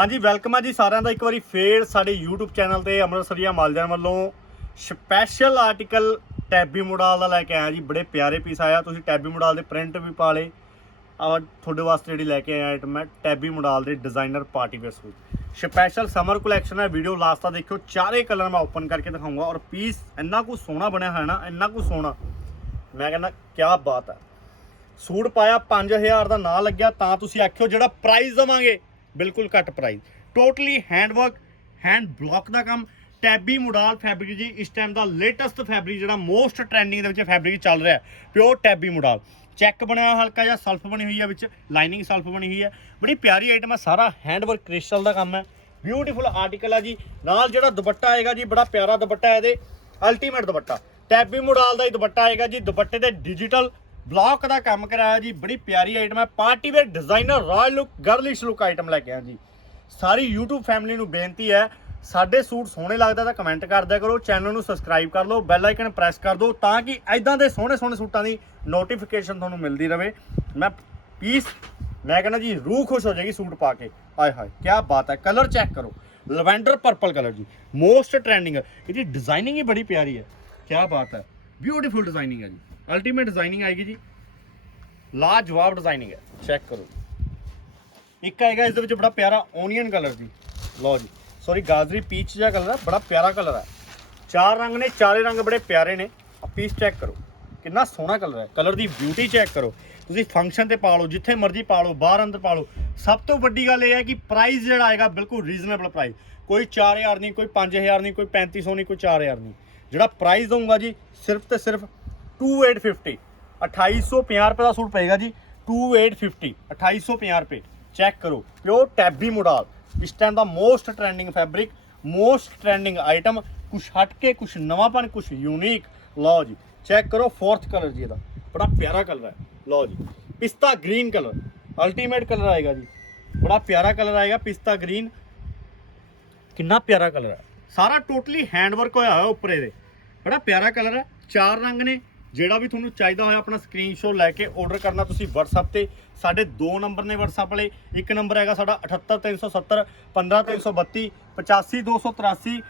ਹਾਂਜੀ ਵੈਲਕਮ ਆ ਜੀ ਸਾਰਿਆਂ ਦਾ। ਇੱਕ ਵਾਰੀ ਫੇਰ ਸਾਡੇ YouTube ਚੈਨਲ ਤੇ ਅੰਮ੍ਰਿਤਸਰੀਆ ਮਾਲਜਾਨ ਵੱਲੋਂ ਸਪੈਸ਼ਲ ਆਰਟੀਕਲ ਟੈਬੀ ਮੋਡਲ ਦਾ ਲੈ ਕੇ ਆਇਆ ਜੀ। ਬੜੇ ਪਿਆਰੇ ਪੀਸ ਆਇਆ। ਤੁਸੀਂ ਟੈਬੀ ਮੋਡਲ ਦੇ ਪ੍ਰਿੰਟ ਵੀ ਪਾ ਲਏ। ਔਰ ਤੁਹਾਡੇ ਵਾਸਤੇ ਜਿਹੜੀ ਲੈ ਕੇ ਆਇਆ ਆਈਟਮ ਹੈ, ਟੈਬੀ ਮੋਡਲ ਦੇ designer party wear suit special summer collection ਹੈ। ਵੀਡੀਓ ਲਾਸਟ ਤੱਕ ਦੇਖਿਓ। ਚਾਰੇ ਕਲਰ ਮੈਂ ਓਪਨ ਕਰਕੇ ਦਿਖਾਉਂਗਾ। ਔਰ ਪੀਸ ਇੰਨਾ ਕੁ ਸੋਹਣਾ ਬਣਿਆ ਹੋਇਆ ਨਾ, ਇੰਨਾ ਕੁ ਸੋਹਣਾ। ਮੈਂ ਕਹਿੰਦਾ ਕੀ ਬਾਤ ਹੈ। ਸੂਟ ਪਾਇਆ 5000 ਦਾ ਨਾਂ ਲੱਗਿਆ। ਤਾਂ ਤੁਸੀਂ ਆਖਿਓ, ਜਿਹੜਾ ਪ੍ਰਾਈਸ ਦਵਾਂਗੇ। ਬਿਲਕੁਲ ਘੱਟ price totally handwork hand block ਦਾ ਕੰਮ। ਟੈਬੀ ਮੋਡਲ ਫੈਬਰਿਕ ਜੀ, ਇਸ ਟਾਈਮ ਦਾ ਲੇਟੈਸਟ ਫੈਬਰਿਕ ਜਿਹੜਾ ਮੋਸਟ ਟ੍ਰੈਂਡਿੰਗ ਦੇ ਵਿੱਚ ਫੈਬਰਿਕ ਚੱਲ ਰਿਹਾ ਪਿਓਰ ਟੈਬੀ ਮੋਡਲ। ਚੈੱਕ ਬਣਿਆ ਹਲਕਾ ਜਿਹਾ ਸਲਫ ਬਣੀ ਹੋਈ ਹੈ ਵਿੱਚ ਲਾਈਨਿੰਗ ਸਲਫ ਬਣੀ ਹੋਈ ਹੈ। ਬੜੀ ਪਿਆਰੀ ਆਈਟਮ ਹੈ ਸਾਰਾ ਹੈਂਡਵਰਕ ਕ੍ਰਿਸਟਲ ਦਾ ਕੰਮ ਹੈ। ਬਿਊਟੀਫੁਲ ਆਰਟੀਕਲ ਆ ਜੀ। ਨਾਲ ਜਿਹੜਾ ਦੁਪੱਟਾ ਆਏਗਾ ਜੀ, ਬੜਾ ਪਿਆਰਾ ਦੁਪੱਟਾ ਹੈ ਇਹਦੇ। ਅਲਟੀਮੇਟ ਦੁਪੱਟਾ। ਟੈਬੀ ਮੋਡਲ ਦਾ ਹੀ ਦੁਪੱਟਾ ਆਏਗਾ ਜੀ। ਦੁਪੱਟੇ ਤੇ ਡਿਜੀਟਲ ਬਲੌਕ ਦਾ ਕੰਮ ਕਰਾਇਆ ਜੀ, ਬੜੀ ਪਿਆਰੀ ਆਈਟਮ ਹੈ। Party wear designer royal look girlish look item ਲੈ ਕੇ ਆਇਆ ਜੀ। ਸਾਰੀ YouTube ਫੈਮਿਲੀ ਨੂੰ ਬੇਨਤੀ ਹੈ, ਸਾਡੇ ਸੂਟ ਸੋਹਣੇ ਲੱਗਦਾ ਤਾਂ ਕਮੈਂਟ ਕਰ ਦਿਆ ਕਰੋ ਚੈਨਲ ਨੂੰ ਸਬਸਕ੍ਰਾਈਬ ਕਰ ਲਓ ਬੈਲ ਆਈਕਨ ਪ੍ਰੈਸ ਕਰ ਦਿਓ, ਤਾਂ ਕਿ ਐਦਾਂ ਦੇ ਸੋਹਣੇ ਸੋਹਣੇ ਸੂਟਾਂ ਦੀ ਨੋਟੀਫਿਕੇਸ਼ਨ ਤੁਹਾਨੂੰ ਮਿਲਦੀ ਰਹੇ ਮੈਂ ਪੀਸ ਮੈਂ ਕਹਿੰਦਾ ਜੀ, ਰੂਹ ਖੁਸ਼ ਹੋ ਜਾਏਗੀ ਸੂਟ ਪਾ ਕੇ। ਆਏ ਹਾਏ ਕੀ ਬਾਤ ਹੈ ਕਲਰ ਚੈੱਕ ਕਰੋ। ਲਵੈਂਡਰ ਪਰਪਲ ਕਲਰ ਜੀ ਮੋਸਟ ਟ੍ਰੈਂਡਿੰਗ ਇਹਦੀ ਡਿਜ਼ਾਈਨਿੰਗ ਹੀ ਬੜੀ ਪਿਆਰੀ ਹੈ। ਕੀ ਬਾਤ ਹੈ ਬਿਊਟੀਫੁਲ ਡਿਜ਼ਾਈਨਿੰਗ ਹੈ ਜੀ। ਅਲਟੀਮੇਟ ਡਿਜ਼ਾਈਨਿੰਗ ਆਏਗੀ ਜੀ। ਲਾਜਵਾਬ ਡਿਜ਼ਾਈਨਿੰਗ ਹੈ। ਚੈੱਕ ਕਰੋ। ਇੱਕ ਆਏਗਾ ਇਸ ਦੇ ਵਿੱਚ ਬੜਾ ਪਿਆਰਾ ਓਨੀਅਨ ਕਲਰ ਜੀ। ਲਓ ਜੀ। ਸੌਰੀ ਗਾਜਰੀ ਪੀਚ ਜਿਹਾ ਕਲਰ ਹੈ, ਬੜਾ ਪਿਆਰਾ ਕਲਰ ਹੈ। ਚਾਰ ਰੰਗ ਨੇ, ਚਾਰੇ ਰੰਗ ਬੜੇ ਪਿਆਰੇ ਨੇ। ਆ ਪੀਸ ਚੈੱਕ ਕਰੋ। ਕਿੰਨਾ ਸੋਹਣਾ ਕਲਰ ਹੈ। ਕਲਰ ਦੀ ਬਿਊਟੀ ਚੈੱਕ ਕਰੋ। ਤੁਸੀਂ ਫੰਕਸ਼ਨ ਤੇ ਪਾ ਲਓ, ਜਿੱਥੇ ਮਰਜ਼ੀ ਪਾ ਲਓ, ਬਾਹਰ ਅੰਦਰ ਪਾ ਲਓ। ਸਭ ਤੋਂ ਵੱਡੀ ਗੱਲ ਇਹ ਹੈ ਕਿ ਪ੍ਰਾਈਸ ਜਿਹੜਾ ਆਏਗਾ ਬਿਲਕੁਲ ਰੀਜ਼ਨੇਬਲ ਪ੍ਰਾਈਸ ਕੋਈ 4000 ਨਹੀਂ, ਕੋਈ 5000 ਨਹੀਂ, ਕੋਈ 3500 ਨਹੀਂ, ਕੋਈ 4000 ਨਹੀਂ। ਜਿਹੜਾ ਪ੍ਰਾਈਸ ਦਊਂਗਾ ਜੀ, ਸਿਰਫ ਤੇ ਸਿਰਫ 2850 2850 ਰੁਪਏ ਦਾ ਸੂਟ ਪਏਗਾ ਜੀ 2850 2850 ਰੁਪਏ ਚੈੱਕ ਕਰੋ ਪਿਓਰ ਟੈਬੀ ਮੋਡਲ ਇਸ ਟਾਈਮ ਦਾ most trending fabric most trending item ਕੁਛ ਹਟ ਕੇ ਕੁਛ ਨਵਾਂਪਨ ਕੁਛ ਯੂਨੀਕ ਲਓ ਜੀ ਚੈੱਕ ਕਰੋ ਫੋਰਥ ਕਲਰ ਜੀ ਇਹਦਾ ਬੜਾ ਪਿਆਰਾ ਕਲਰ ਹੈ ਲਓ ਜੀ ਪਿਸਤਾ ਗ੍ਰੀਨ ਕਲਰ ਅਲਟੀਮੇਟ ਕਲਰ ਆਏਗਾ ਜੀ ਬੜਾ ਪਿਆਰਾ ਕਲਰ ਆਏਗਾ ਪਿਸਤਾ ਗ੍ਰੀਨ ਕਿੰਨਾ ਪਿਆਰਾ ਕਲਰ ਹੈ ਸਾਰਾ ਟੋਟਲੀ ਹੈਂਡਵਰਕ ਹੋਇਆ ਹੋਇਆ ਉੱਪਰ ਇਹਦੇ ਬੜਾ ਪਿਆਰਾ ਕਲਰ ਹੈ ਚਾਰ ਰੰਗ ਨੇ ਜਿਹੜਾ ਵੀ ਤੁਹਾਨੂੰ ਚਾਹੀਦਾ ਹੋਇਆ ਆਪਣਾ ਸਕਰੀਨਸ਼ਾਟ ਲੈ ਕੇ ਆਰਡਰ ਕਰਨਾ, ਤੁਸੀਂ WhatsApp ਤੇ ਸਾਡੇ ਦੋ ਨੰਬਰ ਨੇ WhatsApp ਵਾਲੇ। ਇੱਕ ਨੰਬਰ ਹੈਗਾ ਸਾਡਾ 78370 15332 85283